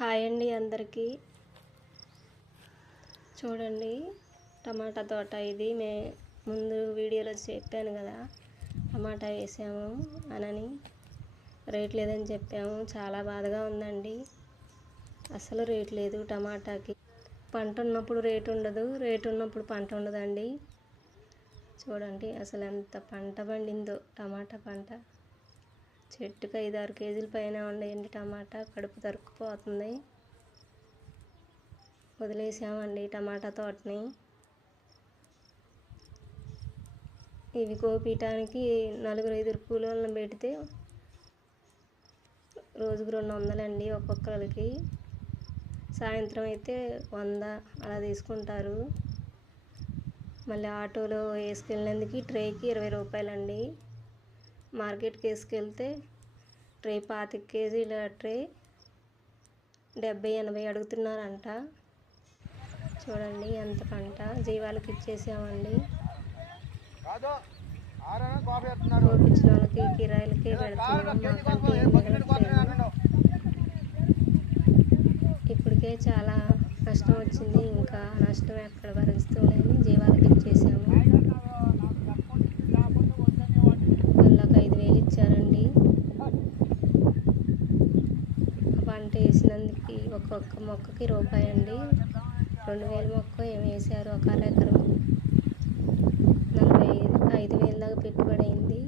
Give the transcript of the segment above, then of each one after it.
Hi అండి అందరికీ. చూడండి, టమాటా తోట ఇది. ముందు వీడియోలో చెప్పాను కదా, టమాటా వేసాము అనని, రేట్ లేదని చెప్పాము. చాలా బాధగా ఉందండి. అసలు రేట్ లేదు టమాటాకి. పంట ఉన్నప్పుడు రేటు ఉండదు, రేటు ఉన్నప్పుడు పంట ఉండదండి. చూడండి అసలు ఎంత పంట పండిందో టమాటా పంట. చెట్టుకు 5-6 కేజీల పైన ఉండేయండి టమాటా. కడుపు తరుక్కుపోతుంది. వదిలేసామండి టమాటా తోటని. ఇవి కోపీయటానికి 4-5 కూలోళ్ళని పెడితే రోజుకు 200 అండి ఒక్కొక్కరికి. సాయంత్రం అయితే 100 అలా తీసుకుంటారు. మళ్ళీ ఆటోలో వేసుకెళ్ళినందుకు ట్రేకి 20 రూపాయలండి. మార్కెట్కి వేసుకెళ్తే ట్రే 25 కేజీల ట్రే 70-80 అడుగుతున్నారంట. చూడండి ఎంత పంట. జీవాలకు ఇచ్చేసామండి. కోపించిన వాళ్ళకి కిరాయిలకే పెడుతున్నాం. మాకంటే ఏం మిగలట్లేదు. ఇప్పటికే చాలా నష్టం వచ్చింది. ఇంకా నష్టం ఎక్కడ భరిస్తూలేని జీవాలకు ఇచ్చేసాము. వాళ్ళకి 5,000 ఇచ్చారండి. పంట వేసినందుకు ఒక్కొక్క మొక్కకి రూపాయి అండి. 2,000 మొక్క ఏమి వేసారు. ఒక ఎకరం 45,000 దాకా పెట్టుబడి అయింది.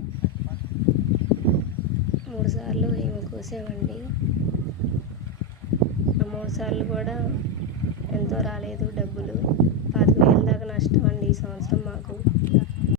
3 సార్లు ఏమి కోసామండి. ఆ 3 సార్లు కూడా ఎంతో రాలేదు డబ్బులు. 25,000 దాకా నష్టం అండి ఈ సంవత్సరం మాకు.